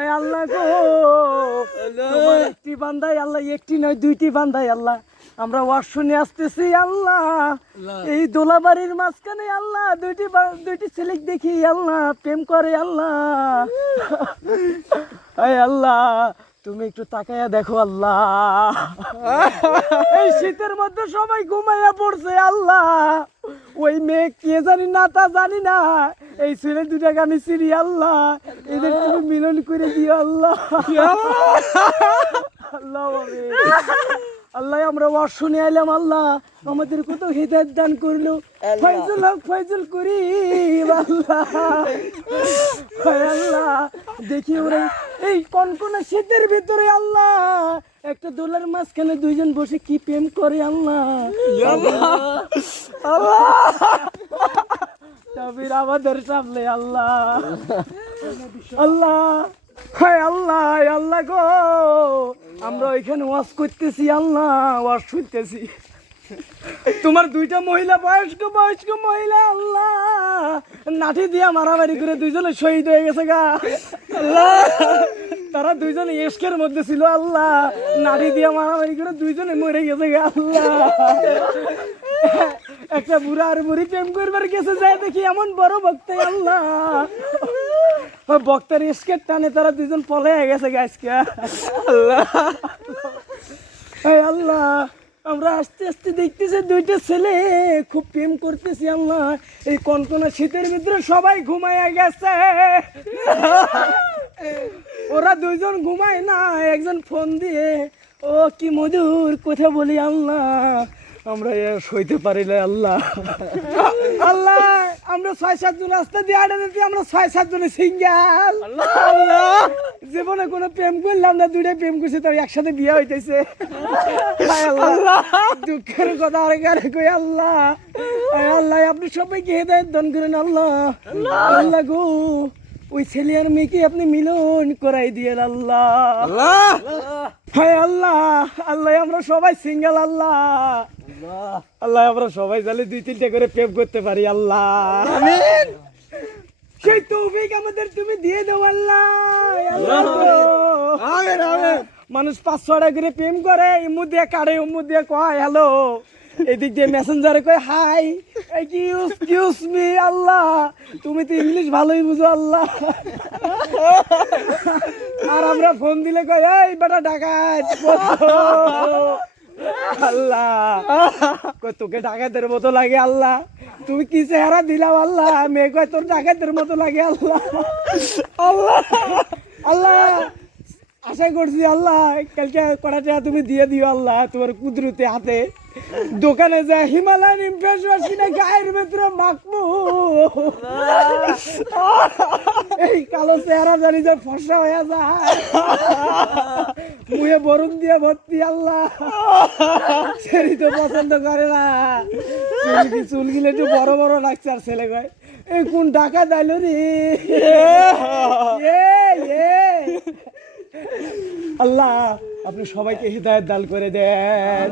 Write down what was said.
এই আল্লাহ গো। তোমার একটি বান্দাই আল্লাহ একটি নয় দুইটি বান্দাই আল্লাহ। আমরা ওয়াজ শুনে আসতেছি আল্লাহ। এই দোলাবাড়ির মাঝখানে আল্লাহ দুইটি দুইটি ছেলে দেখি আল্লাহ প্রেম করে আল্লাহ। এই আল্লাহ তুমি একটু তাকায়া দেখো আল্লাহ। এই শীতের মধ্যে সবাই ঘুমাইয়া পড়ছে আল্লাহ। ওই মেয়ে কে জানি না তা জানি না। এই ছেলে দুটাকে আমি চিনি আল্লাহ এদের তুমি মিলন করে দিও আল্লাহ। আল্লাহ। আল্লাহ আমরা শুনে এলাম আল্লাহ। আমাদের কত হৃদয় দান করল। ফয়জুল হক ফয়জুল করি আল্লাহ। আল্লাহ। দেখি ওরা। এই কনকনে শীতের ভিতরে আল্লাহ একটা দোলার মাঝখানে দুইজন বসে কি প্রেম করে আল্লাহ? আল্লাহ। তবির আমাদের সামনে আল্লাহ। আল্লাহ। হায় আল্লাহ আল্লাহ গো। আমরা ওইখানে ওয়াশ করতেছি আল্লাহ ওয়াশ শুনতেছি। তোমার দুইটা মহিলা বয়স্ক বয়স্ক মহিলা আল্লাহ। নাঠি দিয়া মারামারি করে দুইজনে শহীদ হয়ে গেছে গা। আল্লাহ। তারা দুইজনে এসকের মধ্যে ছিল, আল্লাহ। নাঠি দিয়া মারামারি করে দুইজনে মরে গেছে আল্লাহ। একটা বুড়া আর বুড়ি প্রেম করবার গেছে, যায় দেখি এমন বড় ভক্ত, আল্লাহ। বক্তার এসকের টানে তারা দুইজন পলে গেছে গাছকে আল্লাহ। আল্লাহ, আমরা আস্তে আস্তে দেখতেছি দুইটা ছেলে, খুব প্রেম করতেছি, আল্লাহ। এই কনকনা শীতের ভিতরে সবাই ঘুমাইয়া গেছে। ওরা দুইজন ঘুমায় না একজন ফোন দিয়ে ও কি মধুর কথা বলি আল্লাহ আমরা সইতে পারি না আল্লাহ। আল্লাহ আমরা ছয় সাতজন রাস্তা দিয়ে আড়ে দিতে আমরা ছয় সাতজনে সিঙ্গেল। আল্লাহ! জীবনে কোনো প্রেম করলাম না দুইটাই প্রেম করছি তার একসাথে বিয়ে হইতেছে। আল্লাহ দুঃখের কথা আর কারে কই আল্লাহ? আল্লাহ আপনি সবাইকে হেদায়ত দান করেন আল্লাহ! আল্লাহ গো ওই ছেলে আর মেয়েকে আপনি মিলন করাই দিয়েন আল্লাহ। হায় আল্লাহ আল্লাহ আমরা সবাই সিঙ্গেল আল্লাহ। আল্লাহ। আমরা সবাই জালে দুই তিনটা করে প্রেম করতে পারি আল্লাহ। সেই তৌফিক আমাদের তুমি দিয়ে দাও আল্লাহ। আল্লাহ। মানুষ পাঁচ ছটা করে প্রেম করে ইমু দিয়ে কাড়ে উমু দিয়ে কয় হ্যালো। এদিক দিয়ে মেসেঞ্জারে কয় হাই এক্সকিউজ মি আল্লাহ, তুমি তো ইংলিশ ভালোই বুঝো, আল্লাহ। আর আমরা ফোন দিলে কয়, এই বেটা ডাকাত। আল্লাহ কই তোকে ডাকাতের মতো লাগে, আল্লাহ। তুমি কি চেহারা দিলাম, আল্লাহ? মেয়ে কয়, তোর ডাকাতের মতো লাগে, আল্লাহ। আল্লাহ আল্লাহ, আশা করছি, আল্লাহ, কালকে কটা তুমি দিয়ে দিও, আল্লাহ, তোমার কুদরতে হাতে। দোকানে যা হিমালয়ান ইমপ্রেস ওয়াশ কিনে গায়ের ভেতরে মাখবো এই কালো চেহারা জানি যে ফর্সা হয়ে যায়। মুয়ে বরুণ দিয়ে ভর্তি, আল্লাহ। সেরি তো পছন্দ করে না। চুলগুলো একটু বড় বড় লাগছে আর ছেলে কয়, এই কোন টাকা দিল রে। আল্লাহ। আপনি সবাইকে হৃদায়ত দান করে দেন।